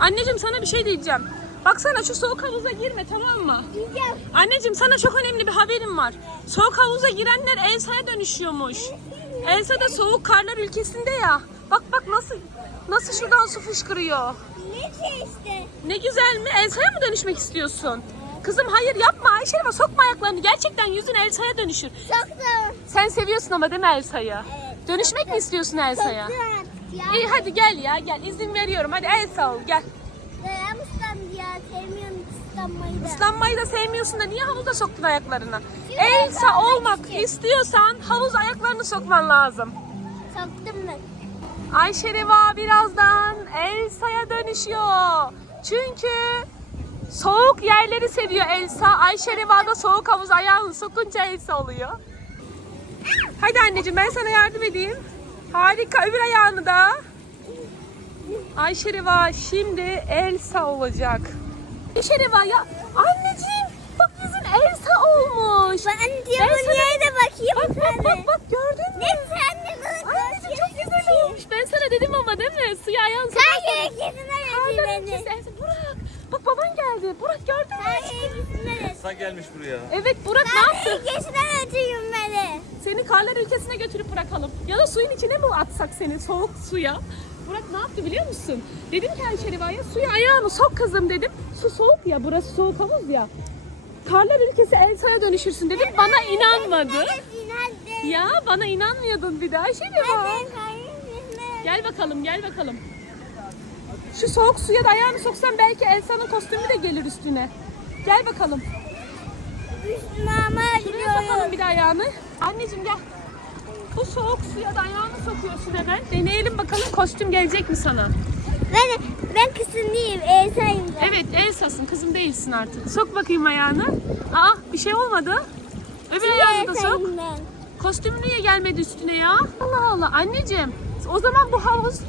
Anneciğim sana bir şey diyeceğim. Baksana şu soğuk havuza girme tamam mı? Diyeceğim. Anneciğim sana çok önemli bir haberim var. Soğuk havuza girenler Elsa'ya dönüşüyormuş. Elsa da soğuk karlar ülkesinde ya. Bak bak nasıl nasıl şuradan su fışkırıyor. Ne işte? Ne güzel mi? Elsa'ya mı dönüşmek istiyorsun? Kızım hayır yapma Ayşe ama sokma ayaklarını. Gerçekten yüzün Elsa'ya dönüşür. Da. Sen seviyorsun ama değil mi Elsa'yı? Evet. Dönüşmek mi istiyorsun Elsa'ya? Da. Ya. İyi hadi gel ya gel izin veriyorum. Hadi Elsa ol gel. Dayanmışsam ya. Sevmiyorum ıslanmayı da. Islanmayı da sevmiyorsun da niye havuza soktun ayaklarını? Çünkü Elsa Elsa olmak için. istiyorsan havuz ayaklarını sokman lazım. Soktum ben. Ayşe Reva birazdan Elsa'ya dönüşüyor. Çünkü soğuk yerleri seviyor Elsa. Ayşe Reva da soğuk havuz ayağını sokunca Elsa oluyor. Hadi anneciğim ben sana yardım edeyim. Harika öbür ayağını da. Ayşe Reva şimdi Elsa olacak. Ayşe Reva ya anneciğim bak yüzün Elsa olmuş. Ben sana- niye de bakayım Bak bak bak bak gördün mü? Ne sen de bana Anneciğim çok güzel olmuş. Ben sana dedim ama değil mi? Suya ayağını öğretmen ülkesi beni. Elsa. Burak. Bak baban geldi. Burak gördün mü? Sen gerekirsin öğretmen. Sa gelmiş buraya. Evet Burak ne yaptı? Seni karlar ülkesine götürüp bırakalım. Ya da suyun içine mi atsak seni soğuk suya? Burak ne yaptı biliyor musun? Dedim ki Ayşe Riva'ya suya ayağını sok kızım dedim. Su soğuk ya burası soğuk havuz ya. Karlar ülkesi Elsa'ya dönüşürsün dedim. Bana inanmadı. Ya bana inanmıyordun bir de Ayşe Riva. Gel bakalım gel bakalım. Şu soğuk suya da ayağını soksan belki Elsa'nın kostümü de gelir üstüne. Gel bakalım. Üstüne Şuraya sokalım bir de ayağını. Anneciğim gel. Bu soğuk suya da ayağını sokuyorsun hemen. Deneyelim bakalım kostüm gelecek mi sana? Ben, ben kızım değilim. Elsa'yım ben. Evet Elsa'sın kızım değilsin artık. Sok bakayım ayağını. Aa bir şey olmadı. Öbür ayağını da sok. Elsa'yım ben. Kostümü niye gelmedi üstüne ya? Allah Allah anneciğim. O zaman bu havuz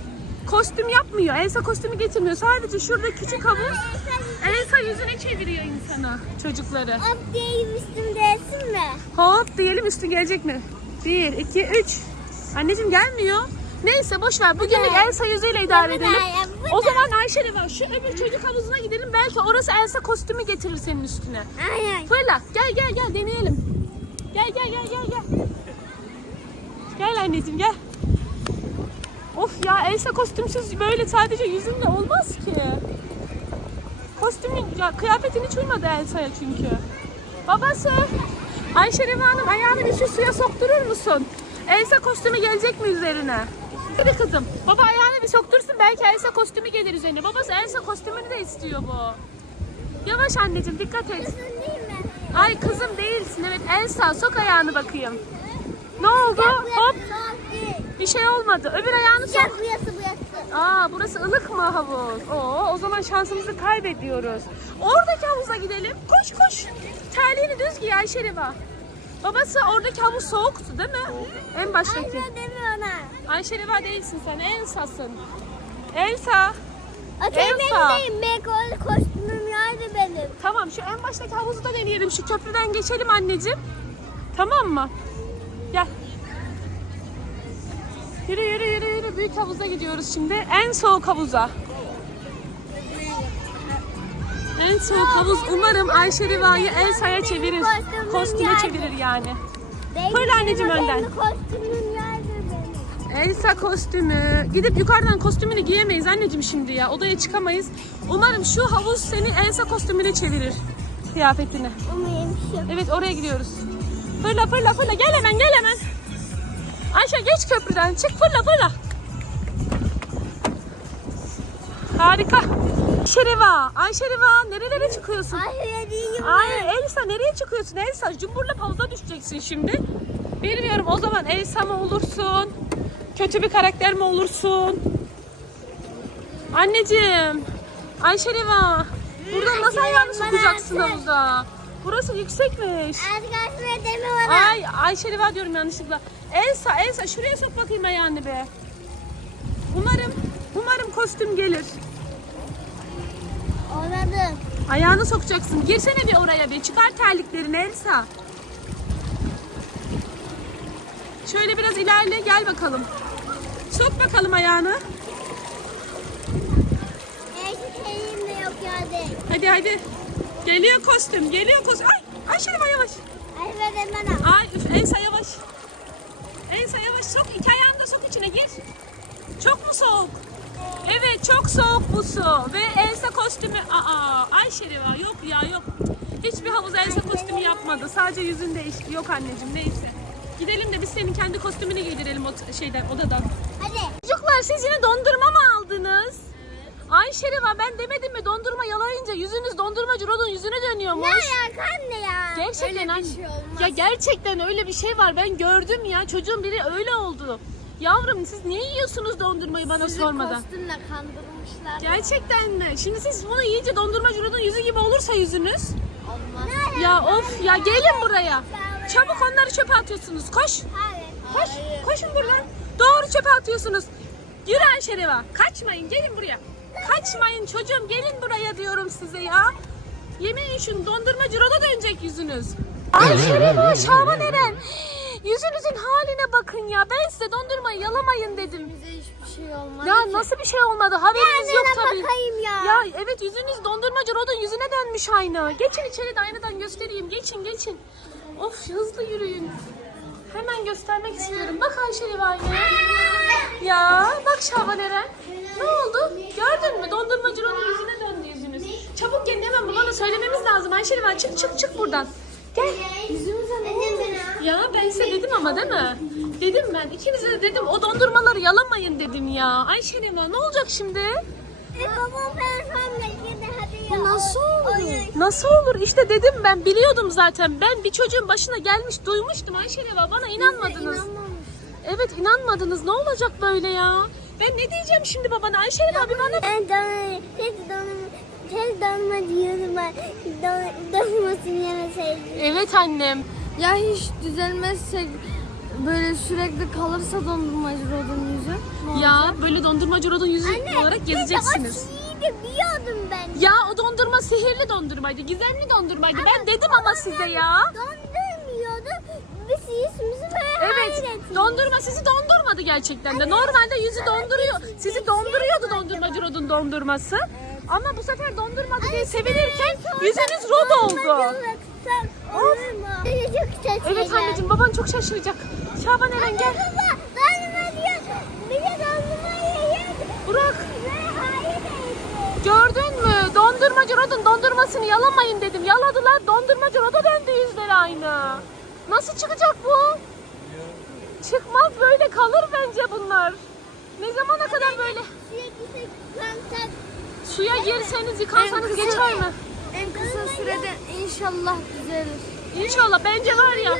kostüm yapmıyor. Elsa kostümü getirmiyor. Sadece şurada küçük havuz. Elsa yüzüne çeviriyor insana çocukları. Ab diyeyim üstüm değilsin mi? Hop diyelim üstü gelecek mi? Bir, iki, üç. Anneciğim gelmiyor. Neyse boş ver. Bugünlük. Elsa yüzüyle idare edelim. O zaman Ayşe de var. Şu öbür çocuk havuzuna gidelim. Belki orası Elsa kostümü getirir senin üstüne. Aynen. Fırla. Gel gel gel deneyelim. Gel gel gel gel gel. Gel anneciğim gel. Of ya Elsa kostümsüz böyle sadece yüzünle olmaz ki. Kostümün ya kıyafetin hiç uymadı Elsa'ya çünkü. Babası Ayşe Reva Hanım ayağını bir suya sokturur musun? Elsa kostümü gelecek mi üzerine? Hadi kızım. Baba ayağını bir soktursun belki Elsa kostümü gelir üzerine. Babası Elsa kostümünü de istiyor bu. Yavaş anneciğim dikkat et. Ay kızım değilsin evet Elsa sok ayağını bakayım. Ne oldu? Hop bir şey olmadı. Öbür ayağını sok. Aa burası ılık mı havuz? Oo o zaman şansımızı kaybediyoruz. Oradaki havuza gidelim. Koş koş. Terliğini düz giy Ayşe Riva. Babası oradaki havuz soğuktu değil mi? En baştaki. Aynen deme ona. Ayşe Riva değilsin sen Elsa'sın. Elsa. O benim Elsa. Belki o kostümüm yardı benim. Tamam şu en baştaki havuzu da deneyelim. Şu köprüden geçelim anneciğim. Tamam mı? Gel. Yürü yürü yürü Büyük havuza gidiyoruz şimdi. En soğuk havuza. En soğuk havuz umarım Ayşe Riva'yı Elsa'ya çevirir. Kostüme çevirir yani. Fırla anneciğim benim önden. Elsa kostümü. Gidip yukarıdan kostümünü giyemeyiz anneciğim şimdi ya. Odaya çıkamayız. Umarım şu havuz seni Elsa kostümüne çevirir. Kıyafetini. Umarım. Evet oraya gidiyoruz. Fırla fırla fırla gel hemen gel hemen. Ayşe geç köprüden çık fırla fırla. Harika. Ayşe Riva, Ayşe Riva nerelere çıkıyorsun? Ay. Ay Elsa nereye çıkıyorsun Elsa? Cumburla havuza düşeceksin şimdi. Bilmiyorum o zaman Elsa mı olursun? Kötü bir karakter mi olursun? Anneciğim. Ayşe Riva. Buradan nasıl ayağını sokacaksın bana havuza? Burası yüksekmiş. Arkadaşlar deme ona. Ay Ayşe Riva diyorum yanlışlıkla. Elsa Elsa şuraya sok bakayım ayağını be. Umarım umarım kostüm gelir. Anladım. Ayağını sokacaksın. Girsene bir oraya bir. Çıkar terliklerini Elsa. Şöyle biraz ilerle gel bakalım. Sok bakalım ayağını. Neyse Hadi hadi. Geliyor kostüm. Geliyor kostüm. Ay Ayşe yavaş. Ay ver hemen al. Ay üf, Elsa yavaş. Elsa yavaş sok. İki ayağını da sok içine gir. Çok mu soğuk? Çok soğuk bu su. Ve Elsa kostümü... Aa Ayşe Riva yok ya yok. Hiçbir havuz Elsa kostümü yapmadı. Sadece yüzün değişti. Yok anneciğim neyse. Gidelim de biz senin kendi kostümünü giydirelim o şeyden odadan. Hadi. Çocuklar siz yine dondurma mı aldınız? Ayşe Riva ben demedim mi dondurma yalayınca yüzünüz dondurmacı Rod'un yüzüne Ne dönüyormuş. alaka anne ya? Gerçekten Öyle bir anne. şey olmaz. Ya gerçekten öyle bir şey var. Ben gördüm ya. Çocuğun biri öyle oldu. Yavrum siz niye yiyorsunuz dondurmayı bana Sizi sormadan? kostümle kandırmışlar. Gerçekten mi? Şimdi siz bunu yiyince dondurmacı Rod'un yüzü gibi olursa yüzünüz. Olmaz. Ya of ya gelin buraya. Çabuk onları çöpe atıyorsunuz. Koş. Hayır. Koş. Koşun buradan. Doğru çöpe atıyorsunuz. Yürü Ayşe Riva. Kaçmayın. Gelin buraya. Kaçmayın çocuğum. Gelin buraya diyorum size ya. Yemeyin şunu. Dondurmacı Rod'a dönecek yüzünüz. Ayşe Riva. Şaban Eren. Yüzünüzün haline bakın ya. Ben size dondurmayı yalamayın dedim. Bize hiçbir şey olmaz. Ya nasıl bir şey olmadı? Haberiniz yok tabii. bakayım ya. Ya evet yüzünüz dondurmacı Rod'un yüzüne dönmüş aynı. Geçin içeri de aynadan göstereyim. Geçin geçin. Of hızlı yürüyün. Hemen göstermek istiyorum. Bak Ayşe Riva'ya. Ya bak Şaban Eren. Ne oldu? Gördün mü? Dondurmacı Rod'un yüzüne döndü yüzünüz. Çabuk gelin hemen babana söylememiz lazım. Ayşe Riva çık çık çık buradan. Gel. Ya ben size dedim ama değil mi? Dedim ben. İkinize de dedim o dondurmaları yalamayın dedim ya. Ayşe Riva ne olacak şimdi? E babam ben. Bu nasıl oldu? Oyun. Nasıl olur? İşte dedim ben biliyordum zaten. Ben bir çocuğun başına gelmiş duymuştum Ayşe Reva. Bana inanmadınız. Evet inanmadınız. Ne olacak böyle ya? Ben ne diyeceğim şimdi babana? Ayşe Reva bir bana... Ben don, tek don, tek donma diyorum ben. Don, donmasını yemeseydim. Evet annem. Ya hiç düzelmezse böyle sürekli kalırsa dondurmacı rodun yüzü. Ya böyle dondurmacı Rod'un yüzü olarak gezeceksiniz. De biliyordum ben. Ya o dondurma sihirli dondurmaydı. Gizemli dondurmaydı. Ben dedim ama size ya. Dondurmuyordu. Biz ismimizi böyle Evet. Dondurma sizi dondurmadı gerçekten de. Normalde yüzü donduruyor. Sizi donduruyordu dondurmacı Rod'un dondurması. Ama bu sefer dondurmadı diye sevinirken yüzünüz Rod oldu. Olur mu? Çok şaşıracağım. Evet anneciğim baban çok şaşıracak. Şaban Eren gel. Baba, dondurma diyor. Bir de dondurma yiyor. Burak gördün mü? Dondurmacı Rod'un dondurmasını yalamayın dedim. Yaladılar. Dondurmacı Rod'a döndü yüzleri aynı. Nasıl çıkacak bu? Çıkmaz böyle kalır bence bunlar. Ne zamana kadar böyle? Suya girseniz yıkansanız geçer mi? En kısa sürede inşallah düzelir. İnşallah bence var ya.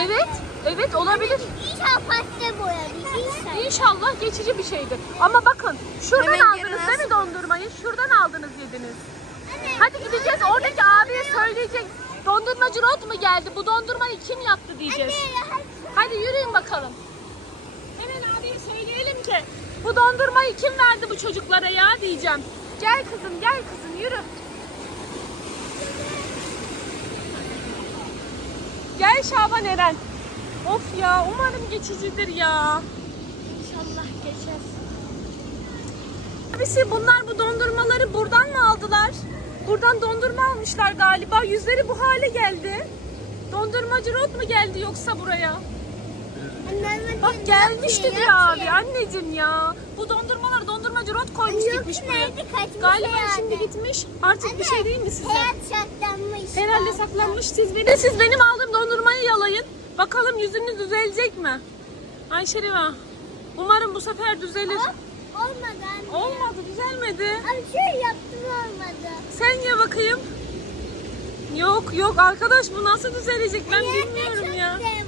Evet, evet olabilir. İnşallah pasta boyadı. İnşallah. İnşallah geçici bir şeydir. Ama bakın şuradan Hemen aldınız değil mi dondurmayı? Şuradan aldınız yediniz. Hadi gideceğiz oradaki abiye söyleyecek. Dondurmacı Rod mu geldi? Bu dondurmayı kim yaptı diyeceğiz. Hadi yürüyün bakalım. Hemen abiye söyleyelim ki bu dondurmayı kim verdi bu çocuklara ya diyeceğim. Gel kızım gel kızım yürü. Gel Şaban Eren. Of ya umarım geçicidir ya. İnşallah geçer. Abisi bunlar bu dondurmaları buradan mı aldılar? Buradan dondurma almışlar galiba. Yüzleri bu hale geldi. Dondurmacı Rod mu geldi yoksa buraya? Bak gelmişti bir abi anneciğim ya. Bu dondurmalar dondurmacı Rod koymuş Yok, gitmiş buraya. nerede? Kaçmış Galiba herhalde. şimdi gitmiş. Artık bir şey değil mi size? Hayat şartlanmış. Herhalde saklanmış. Siz benim, siz benim aldığım dondurmayı yalayın. Bakalım yüzünüz düzelecek mi? Ayşe Riva. Umarım bu sefer düzelir. Hop, Olmadı anne. Olmadı, düzelmedi. Abi şöyle yaptım olmadı. Sen ye bakayım. Yok yok arkadaş bu nasıl düzelecek ben Yanaklar bilmiyorum çok ya. güzel.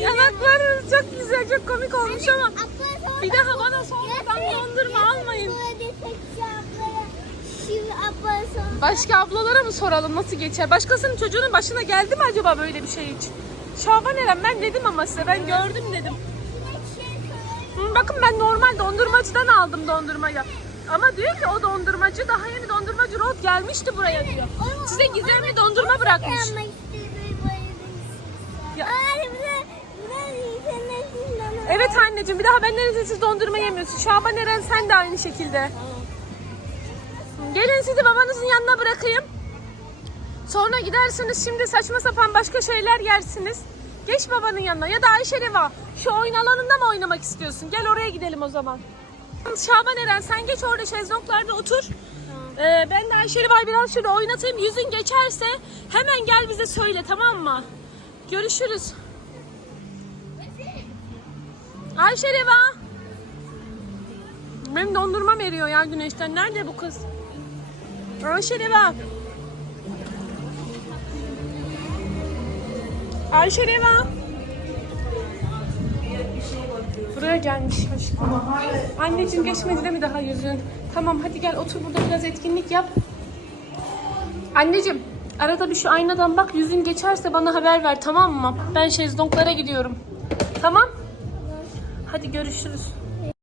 Yanaklarınız çok güzel çok komik olmuş ama bir daha bana sormadan Ya dondurma almayın. Sonra. Başka ablalara mı soralım nasıl geçer? Başkasının çocuğunun başına geldi mi acaba böyle bir şey hiç? Şaban Eren ben dedim ama size ben gördüm dedim. Şey. Hı, bakın ben normal dondurmacıdan aldım dondurmayı. Ama diyor ki o dondurmacı daha yeni dondurmacı Rod gelmişti buraya diyor. Size gizemli dondurma bırakmış. Evet anneciğim bir daha benden izinsiz dondurma yemiyorsun. Şaban Eren sen de aynı şekilde. Gelin sizi babanızın yanına bırakayım. Sonra gidersiniz şimdi saçma sapan başka şeyler yersiniz. Geç babanın yanına ya da Ayşe Reva. Şu oyun alanında mı oynamak istiyorsun? Gel oraya gidelim o zaman. Şaban Eren sen geç orada şezlonglarda otur. Ee, ben de Ayşe Reva'yı biraz şöyle oynatayım. Yüzün geçerse hemen gel bize söyle tamam mı? Görüşürüz. Ayşe Reva. Benim dondurmam eriyor ya güneşten. Nerede bu kız? Ayşe Reva. Ayşe Reva. Buraya gelmiş aşkım. Anneciğim geçmedi de mi daha yüzün? Tamam hadi gel otur burada biraz etkinlik yap. Anneciğim arada bir şu aynadan bak yüzün geçerse bana haber ver tamam mı? Ben şezlonglara gidiyorum. Tamam? Hadi görüşürüz.